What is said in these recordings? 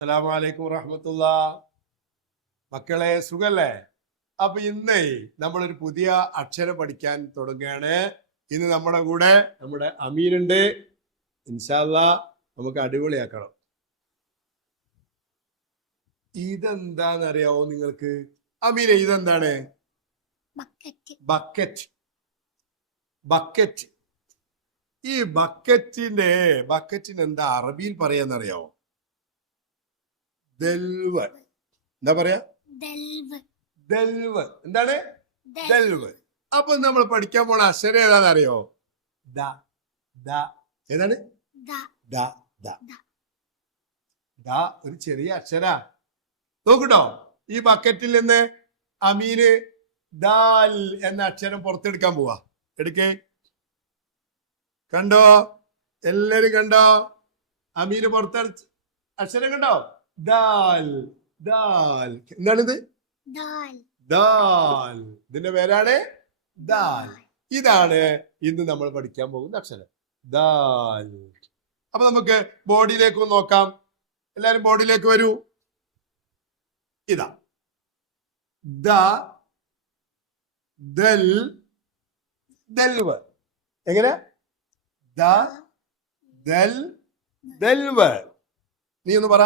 അസ്സലാമു അലൈക്കും വറഹ്മത്തുള്ളാ. മക്കളെ സുഖല്ലേ? അപ്പൊ ഇന്ന് നമ്മളൊരു പുതിയ അക്ഷരം പഠിക്കാൻ തുടങ്ങുകയാണ്. ഇന്ന് നമ്മുടെ കൂടെ നമ്മുടെ അമീനുണ്ട്. ഇൻഷാ അല്ലാഹ് നമുക്ക് അടിപൊളിയാക്കണം. ഇതെന്താന്നറിയാവോ നിങ്ങൾക്ക്? അമീനെ, ഇതെന്താണ്? ബക്കറ്റ്. ബക്കറ്റ്. ഈ ബക്കറ്റിന് എന്താ അറബിയിൽ പറയാന്നറിയാവോ? ദൽവ്. എന്താ പറയാ? ദൽവ്. എന്താണ്? ദൽവ്. അപ്പൊ നമ്മൾ പഠിക്കാൻ പോണ അക്ഷരം ഏതാണെന്നറിയോ? ദ. ദ. ഏതാണ്? ദ. ദ. ദ ഒരു ചെറിയ അക്ഷരാ. നോക്കട്ടോ, ഈ ബക്കറ്റിൽ നിന്ന് അമീന് ദാൽ എന്ന അക്ഷരം പുറത്തെടുക്കാൻ പോവാ. എടുക്കേ. കണ്ടോ? എല്ലാരും കണ്ടോ? അമീന് പുറത്തെടുത്ത് അക്ഷരം കണ്ടോ? ദാൽ. ദാൽ. എന്താണിത്? ദാൽ. ഇതിന്റെ പേരാണ് ദാൽ. ഇതാണ് ഇന്ന് നമ്മൾ പഠിക്കാൻ പോകുന്ന അക്ഷരം, ദാൽ. അപ്പൊ നമുക്ക് ബോർഡിലേക്ക് നോക്കാം. എല്ലാരും ബോർഡിലേക്ക് വരൂ. ഇതാ ദ, ദൽ, ദൽവ്. എങ്ങനെ? ദ, ദൽ, ദൽവ്. നീ ഒന്ന് പറ.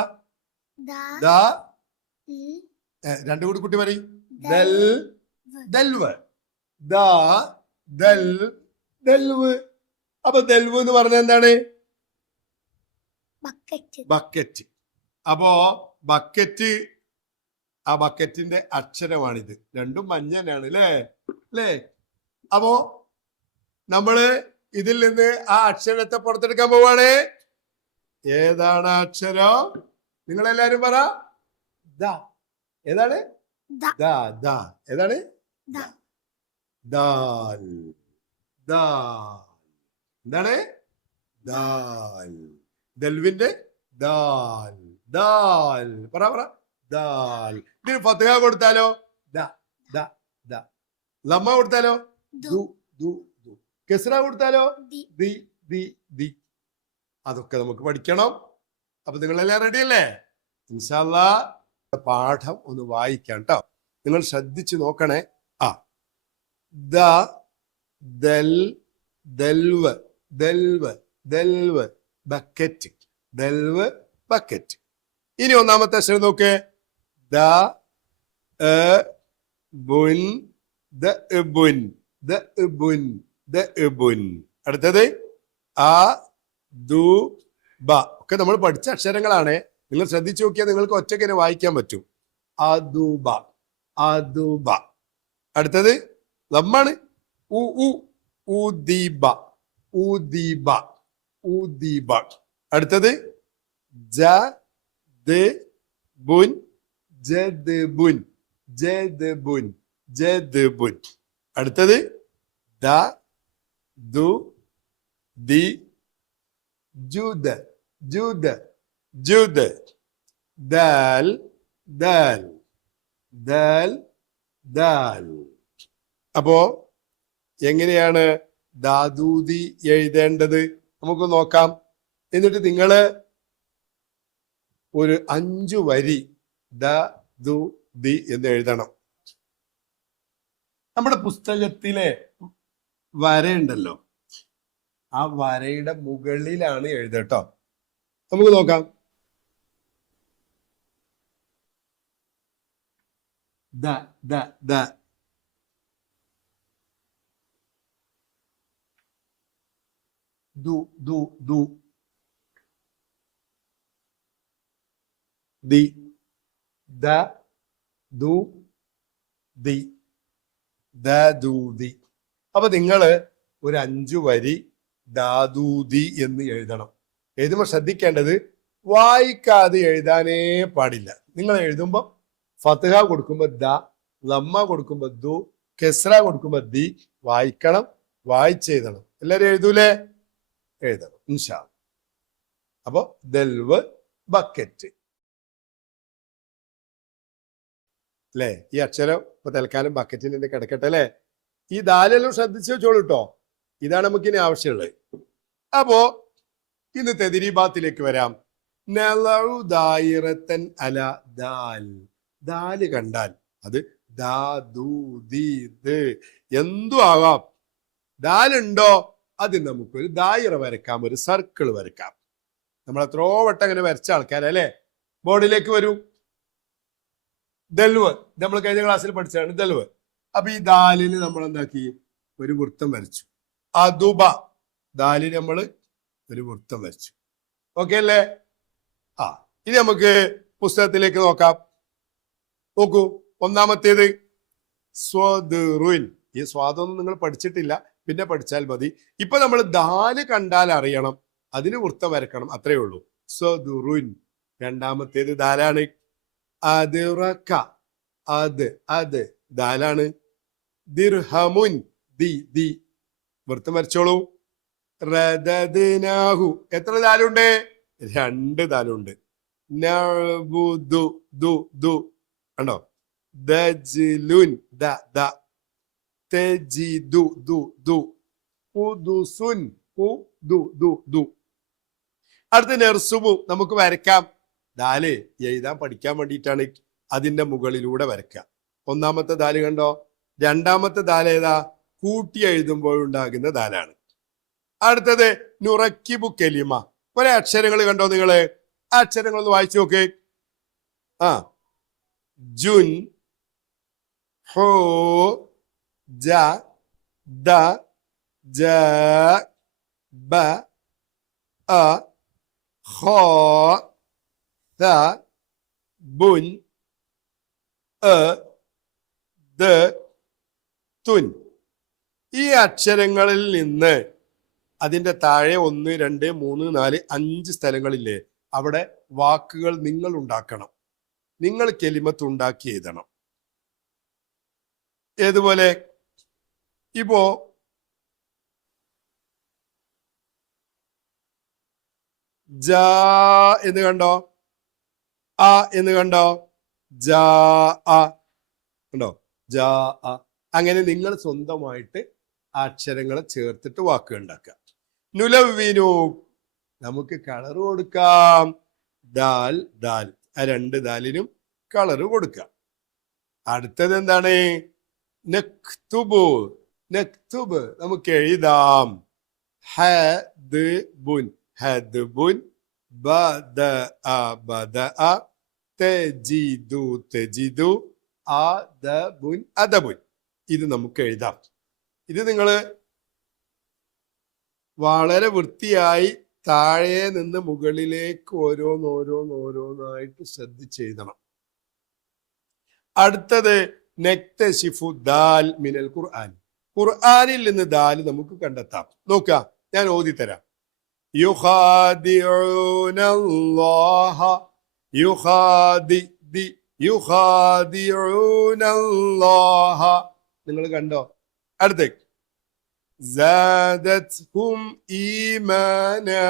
ദ. രണ്ടു കൂടി കുട്ടി പറയും. ദൽ, ദൽവ്. ദ, ദൽ, ദൽവ്. അപ്പൊ ദൽവ് എന്ന് പറഞ്ഞ എന്താണ്? ബക്കറ്റ്. അപ്പോ ബക്കറ്റ്, ആ ബക്കറ്റിന്റെ അക്ഷരമാണിത്. രണ്ടും മഞ്ഞനാണ് അല്ലേ? അപ്പോ നമ്മള് ഇതിൽ നിന്ന് ആ അക്ഷരത്തെ പുറത്തെടുക്കാൻ പോവാണ്. ഏതാണ് അക്ഷരം? നിങ്ങളെല്ലാരും പറ. ദ. ഏതാണ്? ദ. ദ. ഏതാണ്? ദാൽ. ദാൽ. എന്താണ്? ദാൽ. ദൽവിന്റെ ദാൽ. ദാൽ. പറ. ദാൽ. ഇതിന് ഫത്ഹ കൊടുത്താലോ? ദ. ദ. ദ. ലമ്മ കൊടുത്താലോ? ദു. ദു. ദു. കസ്റ കൊടുത്താലോ? ദി. ദി. ദി. അതൊക്കെ നമുക്ക് പഠിക്കണം. അപ്പൊ നിങ്ങളെല്ലാം റെഡി അല്ലേ? ഇൻഷാ അല്ലാഹ് പാഠം ഒന്ന് വായിക്കാം കേട്ടോ. നിങ്ങൾ ശ്രദ്ധിച്ചു നോക്കണേ. ആ ദ, ദൽ, ദൽവ്, ദൽവ്, ദൽവ്, ബക്കറ്റ്. ദൽവ്, ബക്കറ്റ്. ഇനി ഒന്നാമത്തെ അക്ഷരം നോക്കേ. ദ, ബുൻ, ദ ബുൻ, ദ ബുൻ, ദ ബുൻ. അടുത്തത് ആ, ദു, ബ. ഒക്കെ നമ്മൾ പഠിച്ച അക്ഷരങ്ങളാണ്. നിങ്ങൾ ശ്രദ്ധിച്ചു നോക്കിയാൽ നിങ്ങൾക്ക് ഒറ്റയ്ക്ക് വായിക്കാൻ പറ്റും. അദുബ. അദുബ. അടുത്തത് ലമ്മാണ്. ഉ, ഉ, ഉദീബ. ഉദീബ. ഉദീബ. അടുത്തത് ജ, ദ, ബുൻ, ജദ്ബുൻ. ജദ്ബുൻ. ജദ്ബുൻ. അടുത്തത് ദ, ദു, ദി, ജുദ്. ജുദ്. ജുദ്. ദാൽ. ദാൽ. ദാൽ. ദാൽ. അപ്പോ എങ്ങനെയാണ് ദാദൂദി എഴുതേണ്ടത് നമുക്ക് നോക്കാം. എന്നിട്ട് നിങ്ങള് ഒരു 5 വരി ദ, ദു, ദി എന്ന് എഴുതണം. നമ്മുടെ പുസ്തകത്തിലെ വരയുണ്ടല്ലോ, ആ വരയുടെ മുകളിലാണ് എഴുതട്ടോ. നമുക്ക് നോക്കാം. The, the, the. ദു, ദു, ദു. ദി. ദ, ദു, ദി. ദ, ദു, ദി. അപ്പൊ നിങ്ങള് ഒരു 5 വരി ദാദൂദി എന്ന് എഴുതണം. എഴുതുമ്പോൾ ശ്രദ്ധിക്കേണ്ടത് വായിക്കാതെ എഴുതാനേ പാടില്ല. നിങ്ങൾ എഴുതുമ്പോ ഫത്ഹ കൊടുക്കുമ്പോ ദ, ലമ്മ കൊടുക്കുമ്പോ ദു, കെസ്ര കൊടുക്കുമ്പോ ദി വായിക്കണം. വായിച്ചെഴുതണം. എല്ലാരും എഴുതൂലേ? എഴുതണം ഇൻഷാ അല്ലാഹ്. അപ്പൊ ദൽവ്, ബക്കറ്റ് അല്ലേ? ഈ അക്ഷരം ഇപ്പൊ തൽക്കാലം ബക്കറ്റിൽ നിന്ന് കിടക്കട്ടെ അല്ലേ? ഈ ദാലെല്ലാം ശ്രദ്ധിച്ചു വെച്ചോളൂ കേട്ടോ. ഇതാണ് നമുക്ക് ഇനി ആവശ്യമുള്ളത്. അപ്പോ ഇന്ന് തെദരീബാത്തിലേക്ക് വരാം. നലഉ ദായിറത്തൻ അല ദാൽ. ദാല് കണ്ടാൽ അത് ദാ ദൂ ദീ ദ് എന്തു ആകാം. ദാലുണ്ടോ അത് നമുക്കൊരു ദായിറ വരക്കാം, ഒരു സർക്കിൾ വരക്കാം. നമ്മൾ എത്രയോ വട്ടം അങ്ങനെ വരച്ച ആൾക്കാരല്ലേ. ബോർഡിലേക്ക് വരൂ. ദൽവ് നമ്മൾ കഴിഞ്ഞ ക്ലാസ്സിൽ പഠിച്ചതാണ് ദൽവ്. അപ്പൊ ഈ ദാലിന് നമ്മൾ എന്താക്കി, ഒരു വൃത്തം വരച്ചു. അതുബ ദാലിന് നമ്മൾ ഒരു വൃത്തം വരച്ചു. ഓക്കെ അല്ലേ? ഇനി നമുക്ക് പുസ്തകത്തിലേക്ക് നോക്കാം. നോക്കൂ, ഒന്നാമത്തേത് സ്വദുറുൻ. ഈ സ്വാദൊന്നും നിങ്ങൾ പഠിച്ചിട്ടില്ല, പിന്നെ പഠിച്ചാൽ മതി. ഇപ്പൊ നമ്മൾ ദാല് കണ്ടാൽ അറിയണം, അതിന് വൃത്തം വരക്കണം, അത്രേ ഉള്ളൂ. സ്വദുറുൻ. രണ്ടാമത്തേത് ദാലാണ്. അദ്റക അത് ദാലാണ്. ദിർഹമുൻ ദി വൃത്തം വരച്ചോളൂ. റദദ്നാഹു എത്ര ദാലുണ്ട്? 2 ദാലുണ്ട്. നഅ്ബുദു ദു കണ്ടോ? ദജ്ലുൻ ദ തജിദു ദു ഖുദുസുൻ ദു. അടുത്ത നെർസുമു നമുക്ക് വരക്കാം. ദാല് എഴുതാൻ പഠിക്കാൻ വേണ്ടിയിട്ടാണ് അതിന്റെ മുകളിലൂടെ വരക്കുക. ഒന്നാമത്തെ ദാല് കണ്ടോ? രണ്ടാമത്തെ ദാല് ഏതാ? കൂട്ടി എഴുതുമ്പോഴുണ്ടാകുന്ന ദാലാണ്. അടുത്തത് നുറക്കിബു കലിമ. കുറെ അക്ഷരങ്ങൾ കണ്ടോ നിങ്ങള്? ആ അക്ഷരങ്ങൾ ഒന്ന് വായിച്ചു നോക്ക്. ജുൻ, ഹോ, ജ, ദ, ജ, ബ, അ, ഖ, ത, ബുൻ, അ, ദ, തുൻ. ഈ അക്ഷരങ്ങളിൽ നിന്ന് അതിന്റെ താഴെ 1, 2, 3, 4, 5 സ്ഥലങ്ങളില്ലേ, അവിടെ വാക്കുകൾ നിങ്ങൾ ഉണ്ടാക്കണം. നിങ്ങൾ കെലിമത്ത് ഉണ്ടാക്കി എഴുതണം. ഏതുപോലെ ഇപ്പോ ജാ എന്ന് കണ്ടോ? ആ എന്ന് കണ്ടോ? ജാ കണ്ടോ? ജാ. അങ്ങനെ നിങ്ങൾ സ്വന്തമായിട്ട് അക്ഷരങ്ങളെ ചേർത്തിട്ട് വാക്കുകൾ ഉണ്ടാക്കുക. നുലവ്വിനു നമുക്ക് കളർ കൊടുക്കാം. ദാൽ ദാൽ, ആ 2 ദാലിനും കളർ കൊടുക്കാം. അടുത്തത് എന്താണ്? നക്തുബു നമുക്ക് എഴുതാം. ഹദ്ബുൻ ബദഅ തജിദു അദബുൻ. ഇത് നമുക്ക് എഴുതാം. ഇത് നിങ്ങൾ വളരെ വൃത്തിയായി താഴെ നിന്ന് മുകളിലേക്ക് ഓരോന്നായിട്ട് ശ്രദ്ധിച്ചെഴുതണം. അടുത്തത് നക്തശിഫു ദാൽ മിനൽ ഖുർആൻ. ഖുർആനിൽ നിന്ന് ദാൽ നമുക്ക് കണ്ടെത്താം. നോക്കാം, ഞാൻ ഓതിത്തരാം. യുഖാദിഊനല്ലാഹ യുഖാദിഊനല്ലാഹ. നിങ്ങൾ കണ്ടോ? അടുത്തേക്ക് زادتهم إيمانا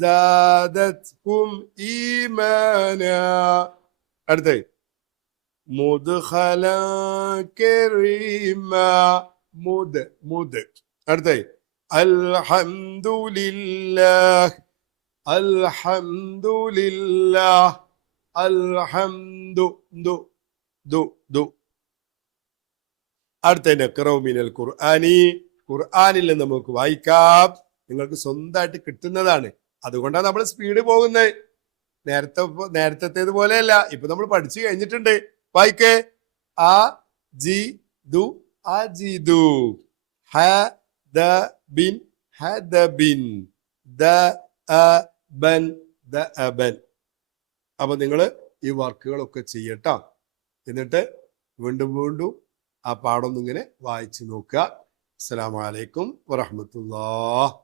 زادتهم إيمانا. അടുത്ത مدخلا كريما മുദ്. അടുത്ത الحمد لله الحمد ദു. അടുത്ത നഖറൗമിനൽ ഖുർആനി. ഖുർആനിൽ നമുക്ക് വായിക്കാം. നിങ്ങൾക്ക് സ്വന്തമായിട്ട് കിട്ടുന്നതാണ്. അതുകൊണ്ടാണ് നമ്മൾ സ്പീഡ് പോകുന്നത്. നേരത്തേത് പോലെയല്ല. ഇപ്പൊ നമ്മൾ പഠിച്ചു കഴിഞ്ഞിട്ടുണ്ട്. വായിക്കേ. ആ ജി ദു അജിദു, ഹ ദ ബിൻ ഹദബിൻ, ദ അബൻ ദഅബൻ. അപ്പൊ നിങ്ങൾ ഈ വർക്കുകളൊക്കെ ചെയ്യട്ടോ. എന്നിട്ട് വീണ്ടും ആ പാഠം ഇങ്ങനെ വായിച്ചു നോക്കുക. അസ്സലാമു അലൈക്കും വറഹ്മത്തുള്ളാഹി.